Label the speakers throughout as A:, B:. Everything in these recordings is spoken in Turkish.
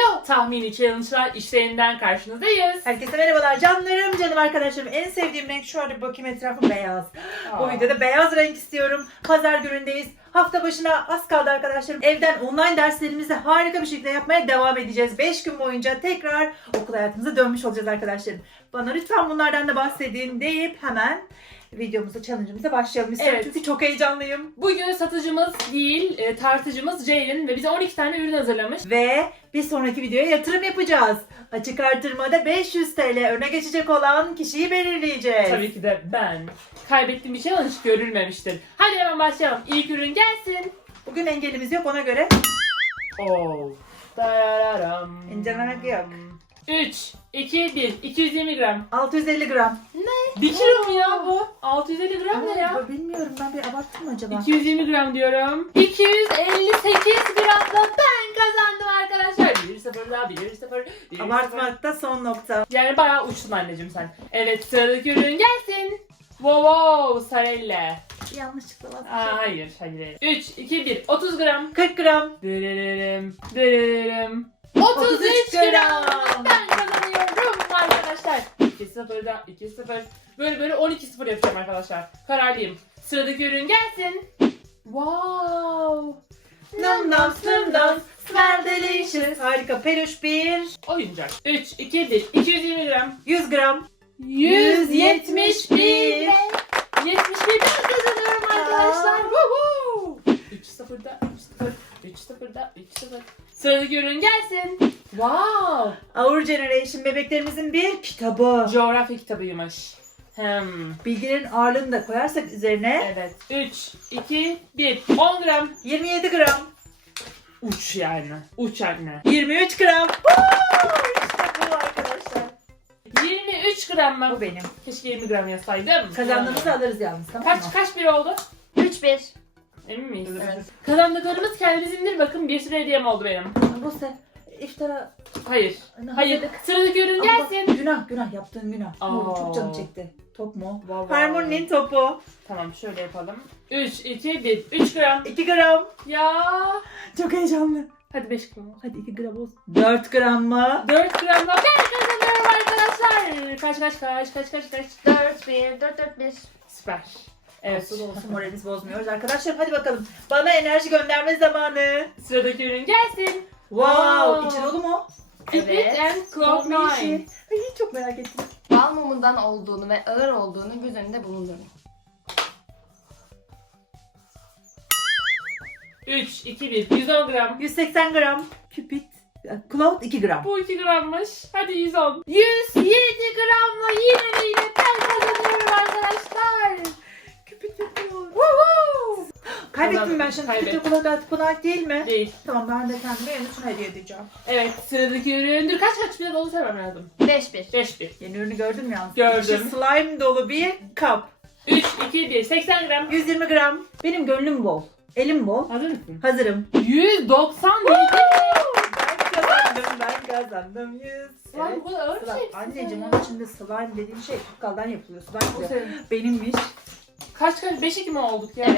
A: Kilo tahmini challenge'lar işlerinden karşınızdayız.
B: Herkese merhabalar canlarım, canım arkadaşlarım. En sevdiğim renk şu anda, bakayım etrafım beyaz. Bu videoda beyaz renk istiyorum. Pazar günündeyiz. Hafta başına az kaldı arkadaşlarım. Evden online derslerimizi harika bir şekilde yapmaya devam edeceğiz. 5 gün boyunca tekrar okul hayatımıza dönmüş olacağız arkadaşlarım. Bana lütfen bunlardan da bahsedin deyip hemen videomuza, challenge'ımıza başlayalım istiyorum.
A: Evet.
B: Çünkü çok heyecanlıyım.
A: Bugün satıcımız değil, tartıcımız Ceylin ve bize 12 tane ürün hazırlamış.
B: Ve bir sonraki videoya yatırım yapacağız. Açık artırmada 500 TL öne geçecek olan kişiyi belirleyeceğiz.
A: Tabii ki de ben. Kaybettiğim bir challenge görülmemiştir. Hadi hemen başlayalım. İlk ürün gelsin.
B: Bugün engelimiz yok, ona göre
A: Oh. Dararam.
B: incelemek yok.
A: 3, 2, 1. 220 gram.
B: 650 gram.
A: 1 kilo mu ya bu? 650 gram ne ya?
B: Bilmiyorum, ben bir abarttım mı acaba?
A: 220 gram diyorum. 258 gramla ben kazandım arkadaşlar. 1-0 daha 1-0.
B: Abartmakta son nokta.
A: Yani bayağı uçtun anneciğim sen. Evet, sıradaki ürün gelsin. Wow, sarelle.
B: Yanlışlıkla
A: Aa, hayır. 3, 2, 1. 30 gram.
B: 40 gram.
A: Dırırırım, dırırırım. 33 gram. Ben kazanıyorum arkadaşlar. 2-0 da 2-0. Böyle 12-0 yapacağım arkadaşlar. Kararlıyım. Sıradaki ürün gelsin. Wow.
B: Num num slim dum. Smell delicious. Harika. Peluş 1.
A: Oyuncak. 3, 2, 1. 220 gram.
B: 100 gram.
A: 171. 71 ben kazanıyorum arkadaşlar. Woohoo. 3-0 da 3-0. 3-0 da 3-0. Sıradaki ürün gelsin. Wow.
B: Our Generation bebeklerimizin bir kitabı.
A: Coğrafya kitabıymış.
B: Bilgilerin ağırlığını da koyarsak üzerine
A: Evet. 3, 2, 1. 10 gram.
B: 27 gram.
A: Uç yani. Uç anne.
B: 23 gram. İşte bu arkadaşlar.
A: 23 gram mı?
B: Bu benim.
A: Keşke 20 gram yazsaydım.
B: Kazandığımızı alırız yalnız, tamam mı?
A: Kaç bir oldu?
C: 3-1.
A: Emin miyiz?
C: Evet.
A: Kazandıklarımız kendimizin bakın bir sürü hediyem oldu benim.
B: Bu sen iftara...
A: Hayır.
B: Hayır.
A: Hayır. Sıradaki ürün
B: Ama bak,
A: gelsin.
B: günah yaptığın günah.
A: Aa.
B: Oo, çok canım çekti. Top mu?
A: Vallahi.
B: Harmony'nin topu.
A: Tamam şöyle yapalım. 3, 2, 1. 3 gram.
B: 2 gram.
A: Ya.
B: Çok heyecanlı.
A: Hadi 5 gram.
B: Hadi 2 gram olsun. 4 gram mı?
A: 4 gramla ben kazanıyorum arkadaşlar. Kaç.
C: 4-1, 4-4-1.
A: Süper. Evet.
B: Olsun olsun, moralimizi bozmuyoruz arkadaşlar. Hadi bakalım. Bana enerji gönderme zamanı.
A: Sıradaki ürün gelsin.
B: Wow. İçi dolu mu?
A: Cupid
C: Evet.
A: and Cloud9.
B: Ay, çok merak ettim.
C: Bal mumundan olduğunu ve ağır olduğunu göz önünde bulundurun.
A: 3, 2, 1. 110 gram.
B: 180 gram. Cupid. Cloud 2 gram.
A: Bu 2 grammış. Hadi 110. 107 gramla yine ben kazanıyorum arkadaşlar.
B: Cupid yapıyor.
A: Woohoo.
B: Kaybettim ben şimdi.
A: Kaybettim.
B: Cupid Cloud Cloud değil mi?
A: Değil.
B: Tamam, ben de kendime yenisini hediye edeceğim.
A: Evet, sıradaki ürün. Dur kaç bir dolu saymam lazım.
C: 5-1.
A: 5-1.
B: Yeni ürünü gördün mü yalnız?
A: Gördüm.
B: İçi slime dolu bir kap.
A: 3, 2, 1. 80 gram.
B: 120 gram. Benim gönlüm bol. Elim bol.
A: Hazır mısın?
B: Hazırım.
A: 197.
B: Ben kazandım 100.
A: Slime bu kadar ağır bir
B: Slime.
A: şey.
B: Anneciğim, onun içinde slime dediğin şey tutkaldan yapılıyor.
A: O
B: Slime
A: senin.
B: benimmiş.
A: Kaç 5-2 mi olduk ya?
C: Evet.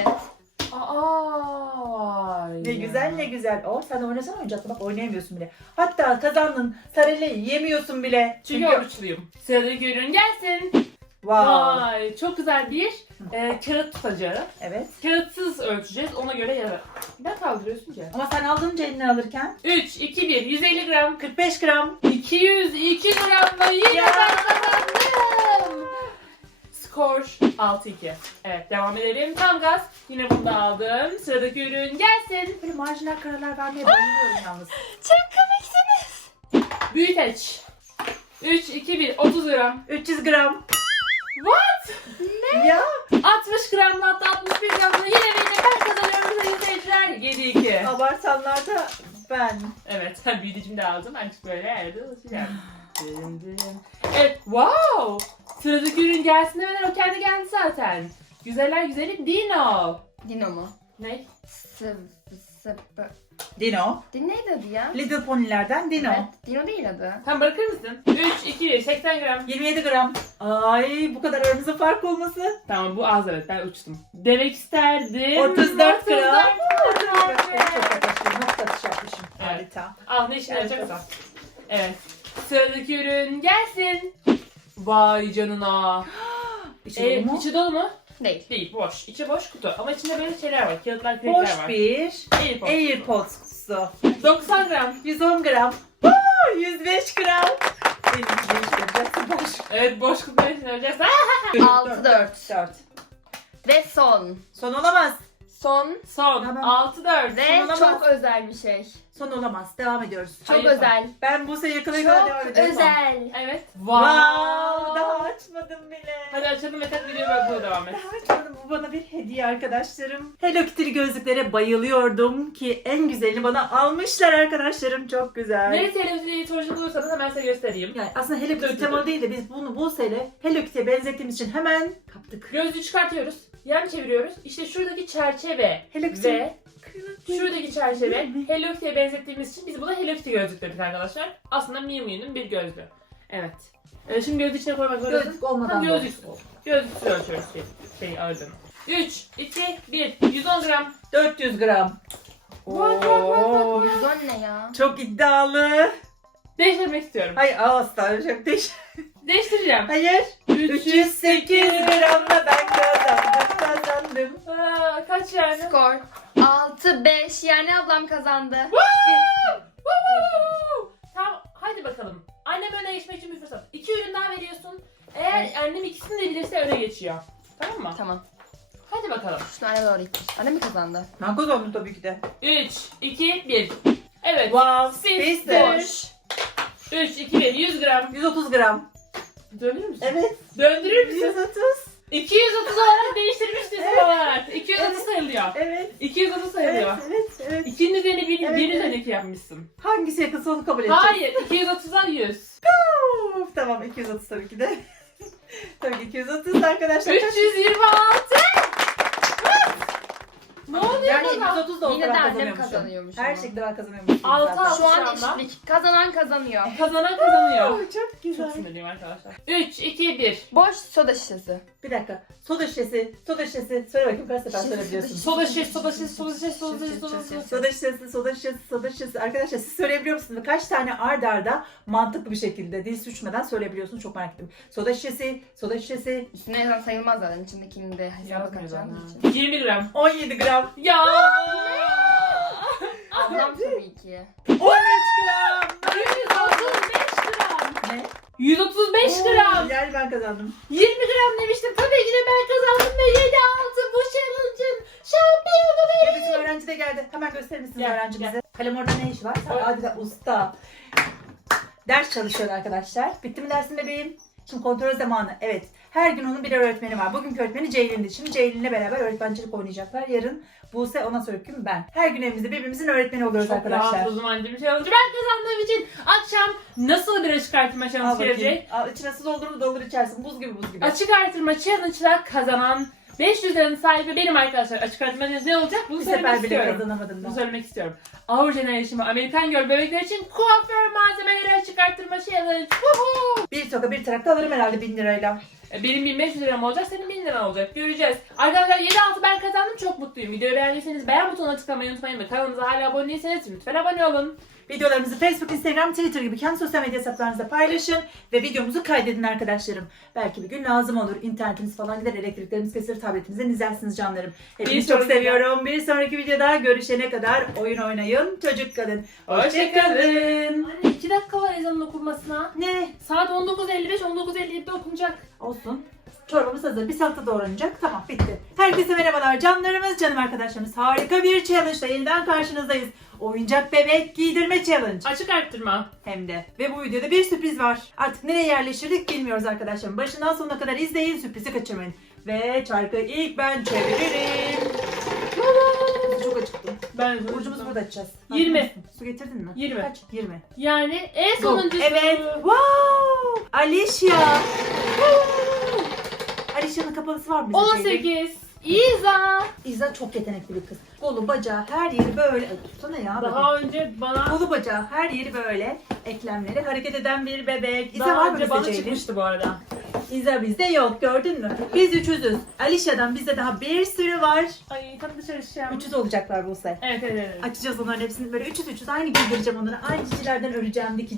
A: Aa.
B: Ne güzel ne güzel. O sen de oynasana oyuncakla, bak oynayamıyorsun bile. Hatta kazandın sarılayı yemiyorsun bile.
A: Çünkü oruçluyum. Sıradaki ürün gelsin.
B: Wow.
A: Vay, çok güzel bir kağıt tutacağı.
B: Evet.
A: Kağıtsız ölçeceğiz. Ona göre yara. Ne kaldırıyorsun ki?
B: Ama sen aldın eline alırken
A: 3, 2, 1. 150 gram.
B: 45 gram.
A: 202 gramla yine
B: Ya.
A: ben kazandım. Skor 6-2. Evet, devam edelim. Tam gaz. Yine bunu da aldım. Sıradaki ürün gelsin.
B: Böyle marjinal kararlar vermeye bayılıyorum yalnız.
A: Büyüteç. 3, 2, 1. 30 gram.
B: 300 gram.
A: What?
B: Ya.
A: 60 gramla hatta 61 gramla yine ben kazanıyorum sayın seyirciler. 7-2.
B: Abartanlar da ben.
A: Evet, büyütecimi de aldım. Artık böyle evde alışacağım. Evet, wow! Sıradaki ürün gelsin demeden o kendi geldi zaten. Güzeller güzeli Dino.
C: Dino mu?
A: Ne?
B: Dino.
C: Dino neydi adı ya?
B: Little Pony'lerden Dino.
C: Evet. Dino değil adı.
A: Sen bırakır mısın? 3, 2, 1, 80 gram.
B: 27 gram. Ay, bu kadar aramızda fark olması.
A: Tamam bu az evet ben uçtum. Demek isterdim.
B: 34 gram.
A: gram.
B: En çok yaklaştığım nokta atış yapmışım. Harika.
A: Al ne işine
B: Evet.
A: yarayacaksa. Evet. Sıradaki ürün gelsin. Vay canına.
B: İçi dolu mu?
A: İçi dolu mu?
C: Değil.
A: Değil, boş. İçi boş kutu. Ama içinde böyle şeyler var. Kağıtlar, kredikler
B: Boş
A: var.
B: bir
A: AirPods.
B: AirPods kutusu.
A: 90 gram.
B: 110 gram. 105 gram. Benim için boş.
A: Evet, boş kutu ne işine yarayacaksa.
C: 6-4.
B: 4.
C: Ve son.
B: Son olamaz.
C: Son
A: Son.
B: Tamam.
A: 6-4.
C: ve
B: olamaz.
C: çok özel bir şey.
B: Son olamaz. Devam ediyoruz.
C: Çok
A: Hayır,
C: özel.
B: Ben Buse'yi yakalayana kadar devam
C: Çok
B: edeceğim.
C: özel.
A: Evet.
B: Wow. Daha açmadım bile.
A: Hadi açalım ve tek videoya böyle devam et.
B: Daha açmadım. Bu bana bir hediye arkadaşlarım. Hello Kitty gözlüklere bayılıyordum ki en güzelini bana almışlar arkadaşlarım. Çok güzel.
A: Neresi televizyonu soracak olursanız hemen size göstereyim.
B: Yani aslında Hello Kitty temalı değil de biz bunu Buse'yle Hello Kitty'ye benzettiğimiz için hemen kaptık.
A: Gözlüğü çıkartıyoruz. Yan çeviriyoruz. İşte şuradaki çerçeve
B: Hello Kitty.
A: ve şuradaki çerçeve Hello Kitty'ye benzettiğimiz için biz buna Hello Kitty gözlük dedik arkadaşlar. Aslında Miu Miu'nun bir gözlüğü. Evet. Şimdi gözlüğü içine koymak zorundasın.
B: Gözlük olmadan
A: Tam
B: da
A: gözlük. Gözlüksüz ölçüyoruz şey ağırlığını. 3, 2, 1. 110 gram.
B: 400 gram.
A: Bak.
B: Oo,
C: 110 ne ya?
B: çok iddialı.
A: Değiştirmek istiyorum.
B: Hayır asla öyle çok değil.
A: Değiştireceğim.
B: Hayır. 308 gramla ben kazandım.
A: Kaç yani?
C: Skor 6-5 yani ablam kazandı.
A: Tamam, hadi bakalım. Annem öne geçmek için bir fırsat. 2 ürün daha veriyorsun. Eğer annem ikisini de bilirse öne geçiyor. Tamam mı?
C: Tamam.
A: Hadi bakalım.
C: Şunu anne doğru gitmiş. Anne mi kazandı?
B: Ben kazandım tabii ki de.
A: 3, 2, 1. Evet.
B: Wow.
A: Sister.
B: Sister.
A: 3, 2, 1. 100 gram.
B: 130 gram.
A: Döndürür müsün?
B: Evet.
A: Döndürür müsün?
B: 130.
A: 230 olarak değiştirmiştin
B: Evet.
A: son olarak. 230 sayılıyor.
B: Evet.
A: 230
B: Evet.
A: sayılıyor.
B: Evet.
A: 2'nin üzerine bir,
B: Evet,
A: bir
B: evet.
A: üzerine 2 yapmışsın.
B: Hangisi yakınsa onu kabul edeceğiz.
A: Hayır. 230'dan 100.
B: Of, tamam 230 tabii ki de. Tabii ki 230 arkadaşlar.
A: 326. Ne oluyor
B: Yani
A: bana?
B: 130 da olsa
C: Yine de
B: ben
C: annem
B: kazanıyormuşum.
C: kazanıyormuş.
B: Her
C: ama.
B: şekilde ben kazanıyormuşum.
A: Altı
B: zaten.
A: al.
C: Şu an
A: Şu anda.
C: eşitlik. Kazanan kazanıyor.
A: Kazanan kazanıyor.
B: Oo, çok güzel.
A: Çok sinirliyim arkadaşlar. 3, 2, 1.
C: Boş soda şişesi.
B: Bir dakika. Soda şişesi. Söyle bakayım kaç sefer söyleyebiliyorsun.
A: Soda şişesi, soda şişesi, soda şişesi, soda şişesi, soda şişesi.
B: Soda şişesi. Arkadaşlar siz söyleyebiliyor musunuz? Kaç tane ard arda mantıklı bir şekilde dil suçmadan söyleyebiliyorsunuz? Çok merak ettim. Soda şişesi.
C: Üstüne yazan sayılmaz zaten. İçindekini de hesaba
A: Yazmıyor
C: katacağım
A: zaten.
C: için.
A: 20 gram.
B: 17 gram.
A: Ya.
C: Ablam tabii ki.
B: 13 gram.
A: 135 gram.
B: Ne?
A: 135 gram.
B: Yani ben kazandım.
A: 20 gram demiştim. Tabii ki de ben kazandım ve 7-6 bu challenge'ın şampiyonu benim.
B: Bizim öğrenci de geldi. Hemen gösterir misiniz
A: Gel,
B: öğrencimize? Kalem orada ne işi var?
A: Evet.
B: Adeta usta. Ders çalışıyor arkadaşlar. Bitti mi dersin bebeğim? Şimdi kontrol zamanı. Evet. Her gün onun bir öğretmeni var. Bugünkü öğretmeni Ceylin'di. Şimdi Ceylin'le beraber öğretmencilik oynayacaklar. Yarın Buse, ondan sonraki gün ben. Her gün evimizde birbirimizin öğretmeni oluyoruz
A: Çok
B: arkadaşlar.
A: rahat uzman bir challenge. Ben kazandığım için akşam nasıl bir açık artırma
B: Al
A: challenge
B: bakayım.
A: gelecek?
B: Al, içine su doldur içersin. Buz gibi.
A: Açık artırma challenge'da kazanan 500 liranın sahibi benim arkadaşlar. Açık artırmanız ne olacak? Bunu
B: Bir
A: söylemek
B: sefer bile
A: istiyorum.
B: kazanamadım
A: Bunu
B: da.
A: söylemek istiyorum. Our Generation ve Amerikan Girl bebekler için kuaför malzemeleri açık artırma challenge. Woohoo!
B: Bir toka bir tarakta alırım herhalde 1000 lirayla.
A: Benim 1500 liram olacak, senin 1000 liran olacak. Göreceğiz. Arkadaşlar 7-6 ben kazandım, çok mutluyum. Videoyu beğendiyseniz beğen butonuna tıklamayı unutmayın ve kanalımıza hala abone değilseniz lütfen abone olun.
B: Videolarımızı Facebook, Instagram, Twitter gibi kendi sosyal medya hesaplarınızda paylaşın ve videomuzu kaydedin arkadaşlarım. Belki bir gün lazım olur. İnternetimiz falan gider, elektriklerimiz kesilir, tabletimizden izlersiniz canlarım. Hepinizi çok
A: sonraki
B: seviyorum. Bir sonraki videoda görüşene kadar oyun oynayın, çocuk kalın.
A: Hoşçakalın. Anne 2 dakika var ezanın okunmasına.
B: Ne?
A: Saat 19.55, 19.57'de okunacak.
B: Olsun. Çorbamız hazır. Bir salata doğranacak. Tamam, bitti. Herkese merhabalar canlarımız, canım arkadaşlarımız. Harika bir challenge ile yeniden karşınızdayız. Oyuncak bebek giydirme challenge.
A: Açık arttırma.
B: Hem de. Ve bu videoda bir sürpriz var. Artık nereye yerleştirdik bilmiyoruz arkadaşlarım. Başından sonuna kadar izleyin, sürprizi kaçırmayın. Ve çarkı ilk ben çeviririm. Çok acıktım.
A: Ben
B: Burcumuzu burada açacağız.
A: 20.
B: Su getirdin mi?
A: 20.
B: Kaç? 20.
A: Yani en sonuncusu.
B: Evet. Wow! Alicia. Wow! Alicia'nın kapalısı var mı bizim şeyde?
A: 18. İza.
B: İza çok yetenekli bir kız. Kolu, bacağı, her yeri böyle. Ay, tutsana ya.
A: Daha önce bana
B: Kolu, bacağı, her yeri böyle. Eklemleri hareket eden bir bebek. İza var
A: daha
B: mı
A: önce bana
B: bizde Ceylin?
A: çıkmıştı bu arada.
B: İza bizde yok, gördün mü? Biz 300'üz. Alişa'dan bizde daha bir sürü var.
A: Ay tadı çalışacağım.
B: 300 olacaklar Buse.
A: Evet.
B: Açacağız onların hepsini böyle 300 aynı giydireceğim onları. Aynı cicilerden öreceğim, dikeceğim.